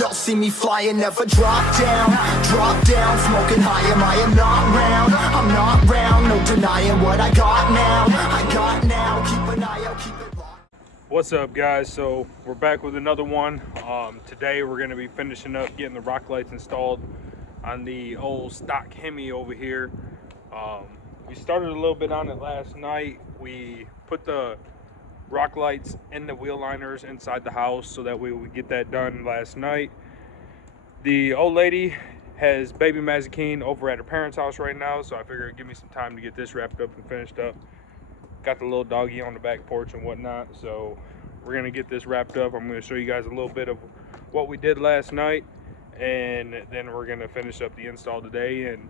Y'all see me flying, never drop down, smoking high, I am not round, I'm not round, no denying what I got now, keep an eye out, keep it locked. What's up, guys? So we're back with another one. Today we're going to be finishing up getting the rock lights installed on the old stock Hemi over here. We started a little bit on it last night. We put the rock lights and the wheel liners inside the house so that we would get that done last night. The old lady has baby Mazikeen over at her parents' house right now, so I figured it'd give me some time to get this wrapped up and finished up. Got the little doggy on the back porch and whatnot, so we're gonna get this wrapped up. I'm gonna show you guys a little bit of what we did last night, and then we're gonna finish up the install today, and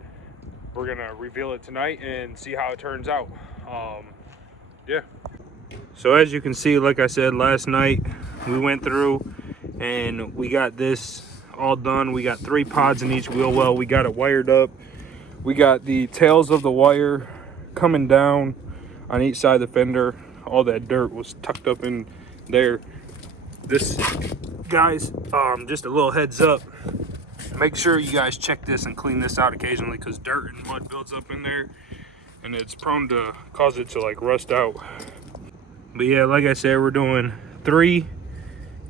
we're gonna reveal it tonight and see how it turns out. Yeah. So as you can see, like I said, last night we went through and we got this all done. We got 3 pods in each wheel well. We got it wired up. We got the tails of the wire coming down on each side of the fender. All that dirt was tucked up in there. This, guys, just a little heads up, make sure you guys check this and clean this out occasionally, because dirt and mud builds up in there and it's prone to cause it to like rust out. But yeah, like I said, we're doing 3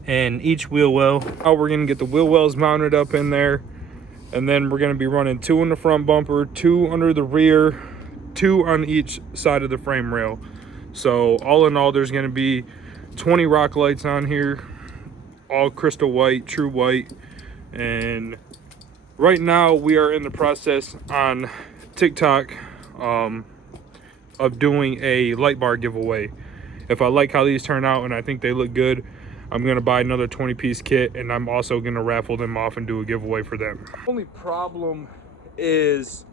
in each wheel well. Now we're gonna get the wheel wells mounted up in there, and then we're gonna be running 2 in the front bumper, 2 under the rear, 2 on each side of the frame rail. So all in all, there's gonna be 20 rock lights on here, all crystal white, true white. And right now we are in the process on TikTok of doing a light bar giveaway. If I like how these turn out and I think they look good, I'm gonna buy another 20-piece kit, and I'm also gonna raffle them off and do a giveaway for them. The only problem is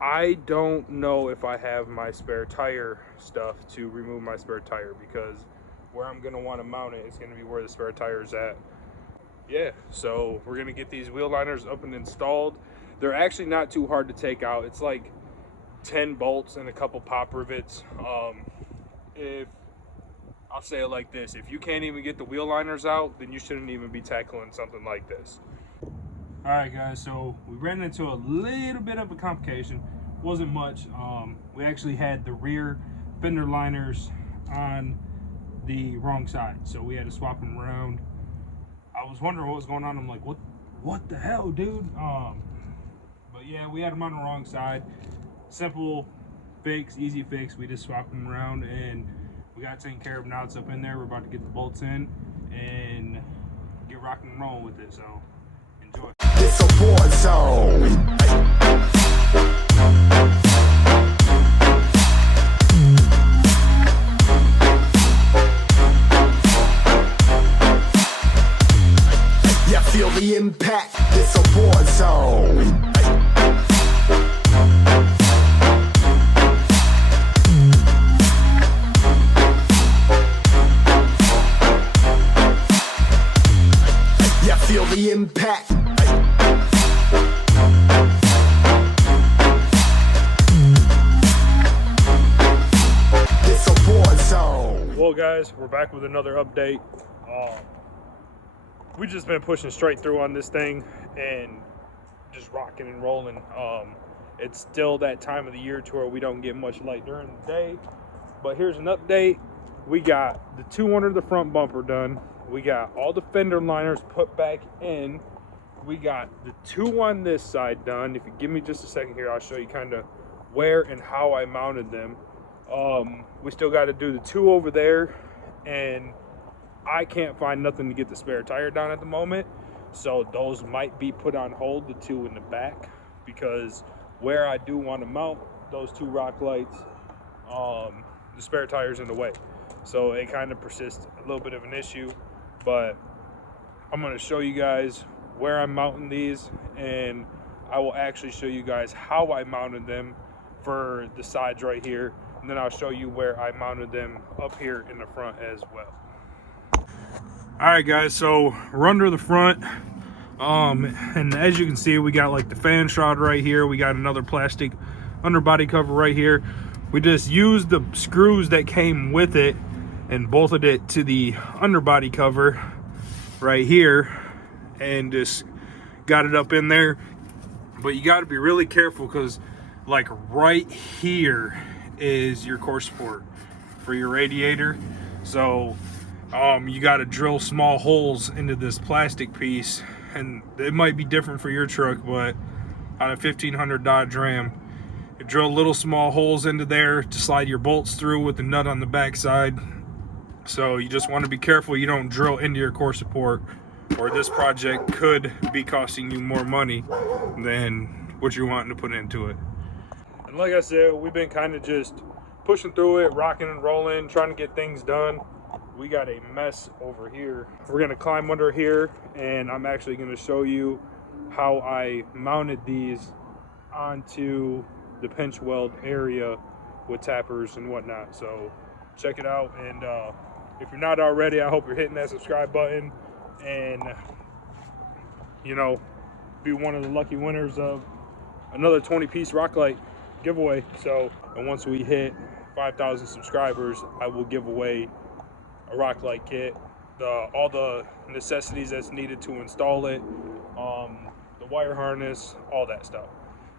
I don't know if I have my spare tire stuff to remove my spare tire, because where I'm gonna want to mount it is gonna be where the spare tire is at. Yeah, so we're gonna get these wheel liners up and installed. They're actually not too hard to take out. It's like 10 bolts and a couple pop rivets. If I'll say it like this, if you can't even get the wheel liners out, then you shouldn't even be tackling something like this. All right, guys, so we ran into a little bit of a complication. Wasn't much. We actually had the rear fender liners on the wrong side, so we had to swap them around. I was wondering what was going on. I'm like, what the hell, dude? But yeah, we had them on the wrong side. Simple fix, easy fix. We just swapped them around and we got taken care of. Now it's up in there. We're about to get the bolts in and get rocking and rolling with it. So enjoy. It's a war zone. Yeah, feel the impact. It's a war zone. Feel the impact. It's a war zone. Well, guys, we're back with another update. We've just been pushing straight through on this thing and just rocking and rolling. It's still that time of the year to where we don't get much light during the day. But here's an update. We got the 2 under the front bumper done. We got all the fender liners put back in. We got the 2 on this side done. If you give me just a second here, I'll show you kind of where and how I mounted them. We still got to do the 2 over there, and I can't find nothing to get the spare tire down at the moment. So those might be put on hold, the 2 in the back, because where I do want to mount those 2 rock lights, the spare tire's in the way. So it kind of persists a little bit of an issue. But I'm going to show you guys where I'm mounting these, and I will actually show you guys how I mounted them for the sides right here, and then I'll show you where I mounted them up here in the front as well. All right, guys, so we're under the front, and as you can see, we got like the fan shroud right here. We got another plastic underbody cover right here. We just used the screws that came with it and bolted it to the underbody cover right here, and just got it up in there. But you got to be really careful, because like right here is your core support for your radiator. So you got to drill small holes into this plastic piece, and it might be different for your truck, but on a 1500 Dodge Ram, you drill little small holes into there to slide your bolts through with the nut on the back side. So you just want to be careful you don't drill into your core support, or this project could be costing you more money than what you're wanting to put into it. And like I said, we've been kind of just pushing through it, rocking and rolling, trying to get things done. We got a mess over here. We're gonna climb under here, and I'm actually gonna show you how I mounted these onto the pinch weld area with tappers and whatnot. So check it out, and if you're not already, I hope you're hitting that subscribe button, and you know, be one of the lucky winners of another 20-piece rock light giveaway. So, and once we hit 5,000 subscribers, I will give away a rock light kit, all the necessities that's needed to install it, the wire harness, all that stuff.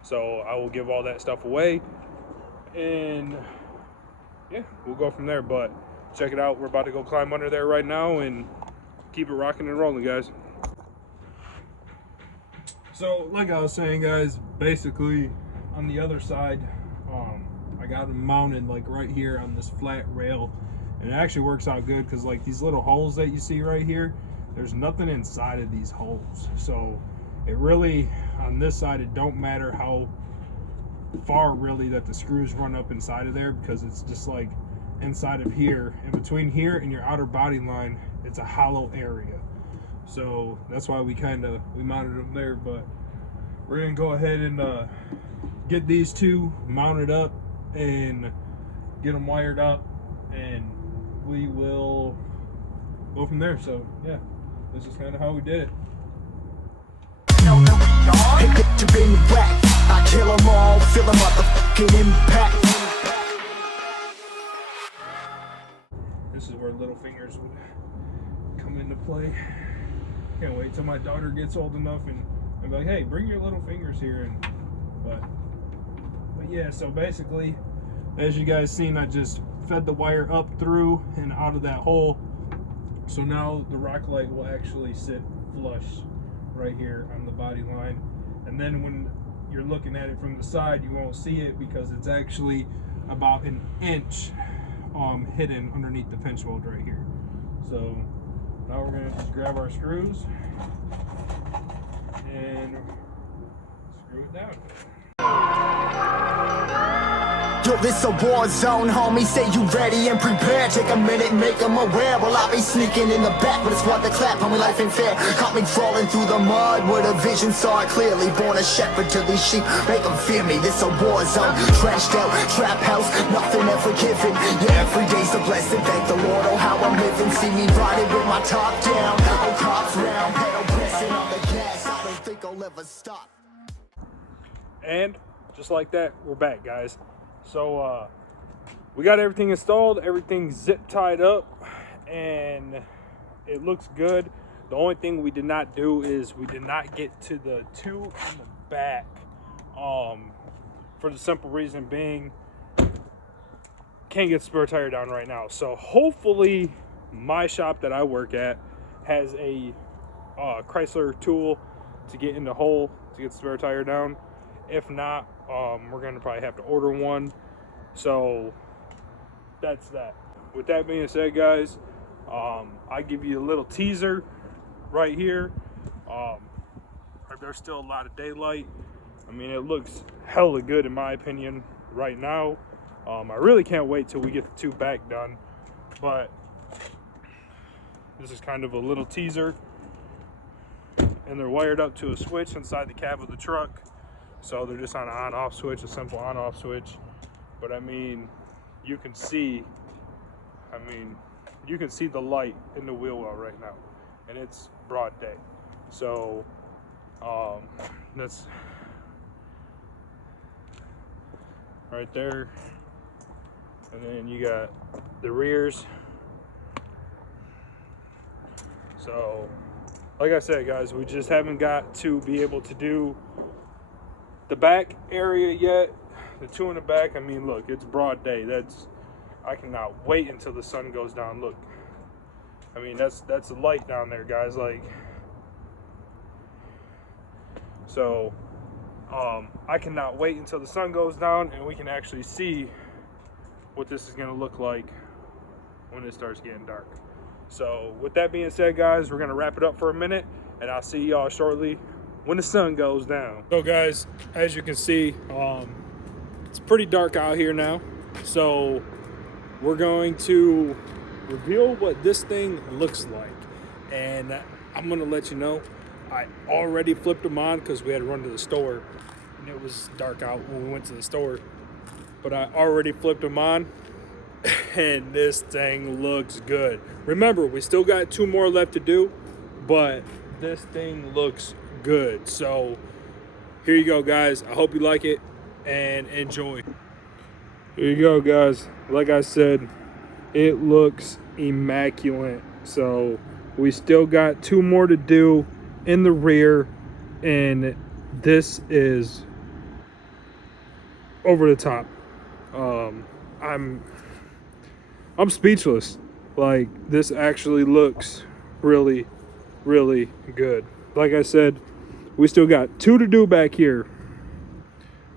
So I will give all that stuff away, and yeah, we'll go from there. But check it out, we're about to go climb under there right now and keep it rocking and rolling, guys. So like I was saying, guys, basically on the other side, I got them mounted like right here on this flat rail, and it actually works out good, because like these little holes that you see right here, there's nothing inside of these holes. So it really, on this side, it don't matter how far really that the screws run up inside of there, because it's just like inside of here, and between here and your outer body line, it's a hollow area. So that's why we mounted them there. But we're gonna go ahead and get these two mounted up and get them wired up, and we will go from there. So yeah, this is kind of how we did it. I kill them all, feel the motherfucking impact. This is where little fingers would come into play. Can't wait till my daughter gets old enough and I'm like, hey, bring your little fingers here. And but yeah, so basically, as you guys seen, I just fed the wire up through and out of that hole. So now the rock light will actually sit flush right here on the body line. And then when you're looking at it from the side, you won't see it, because it's actually about an inch hidden underneath the pinch weld right here. So now we're gonna just grab our screws and screw it down. Yo, this a war zone, homie. Say you ready and prepared. Take a minute, make them aware. Well, I'll be sneaking in the back, but it's worth the clap. Homie, life ain't fair. Caught me crawling through the mud with a vision, saw it clearly. Born a shepherd to these sheep, make them fear me. This a war zone, trashed out, trap house, nothing ever given. Yeah, every day's a blessing. Thank the Lord, oh how I'm living. See me riding with my top down, oh cops round, pedal pressing on the gas. I don't think I'll ever stop. And just like that, we're back, guys. So we got everything installed, everything zip tied up, and it looks good. The only thing we did not do is we did not get to the two in the back, for the simple reason being, can't get the spare tire down right now. So hopefully my shop that I work at has a Chrysler tool to get in the hole to get the spare tire down. If not, we're gonna probably have to order one. So that's that. With that being said, guys, I give you a little teaser right here. There's still a lot of daylight. I mean, it looks hella good in my opinion right now. I really can't wait till we get the two back done. But this is kind of a little teaser, and they're wired up to a switch inside the cab of the truck. So they're just on an on-off switch, a simple on-off switch. But I mean, you can see the light in the wheel well right now, and it's broad day. So that's right there. And then you got the rears. So like I said, guys, we just haven't got to be able to do the back area yet. The two in the back, I mean, look, it's broad day. I cannot wait until the sun goes down. Look, I mean, that's the light down there, guys. Like, so I cannot wait until the sun goes down and we can actually see what this is gonna look like when it starts getting dark. So with that being said, guys, we're gonna wrap it up for a minute, and I'll see y'all shortly when the sun goes down. So guys, as you can see, it's pretty dark out here now. So we're going to reveal what this thing looks like. And I'm gonna let you know, I already flipped them on because we had to run to the store and it was dark out when we went to the store. But I already flipped them on and this thing looks good. Remember, we still got 2 more left to do, but this thing looks good. So here you go, guys. I hope you like it and enjoy. Here you go, guys. Like I said, it looks immaculate. So we still got 2 more to do in the rear, and this is over the top. I'm speechless. Like, this actually looks really, really good. Like I said, we still got 2 to do back here,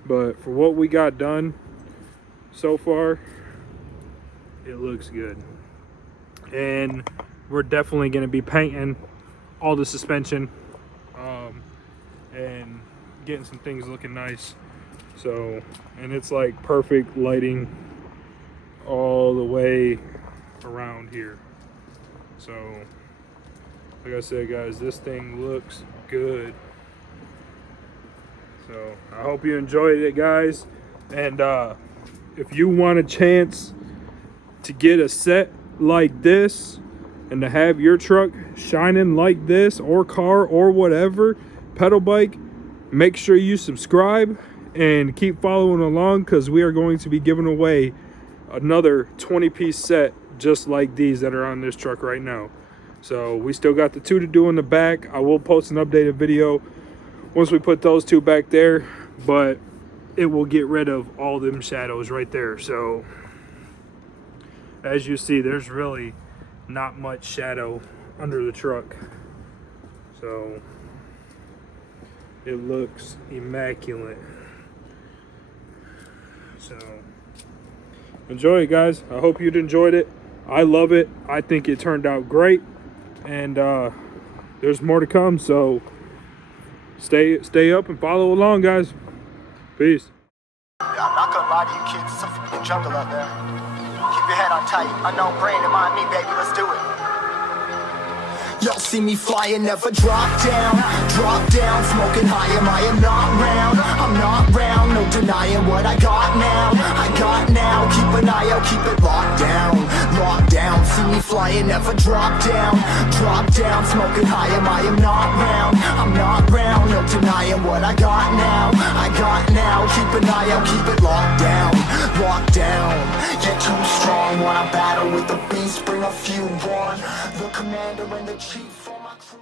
but for what we got done so far, it looks good. And we're definitely going to be painting all the suspension and getting some things looking nice. So, and it's like perfect lighting all the way around here. So like I said, guys, this thing looks good. So I hope you enjoyed it, guys. And if you want a chance to get a set like this and to have your truck shining like this, or car, or whatever, pedal bike, make sure you subscribe and keep following along, because we are going to be giving away another 20-piece set just like these that are on this truck right now. So we still got the 2 to do in the back. I will post an updated video once we put those 2 back there, but it will get rid of all them shadows right there. So as you see, there's really not much shadow under the truck. So it looks immaculate. So enjoy it, guys. I hope you'd enjoyed it. I love it. I think it turned out great, and there's more to come. So stay up and follow along, guys. Peace. Yeah, I'm not gonna lie to you kids, it's a fucking jungle out there. Keep your head on tight. Unknown brain, mind me, baby, let's do it. Y'all see me flying, never drop down, smoking high, I am not round, I'm not round, no denying what I got now, keep an eye out, keep it locked down, see me flying, never drop down, smoking high, I am not round, I'm not round, no denying what I got now, keep an eye out, keep it locked down, get too strong, wanna battle with the beast, bring a few on, the commander and the chief for my crew.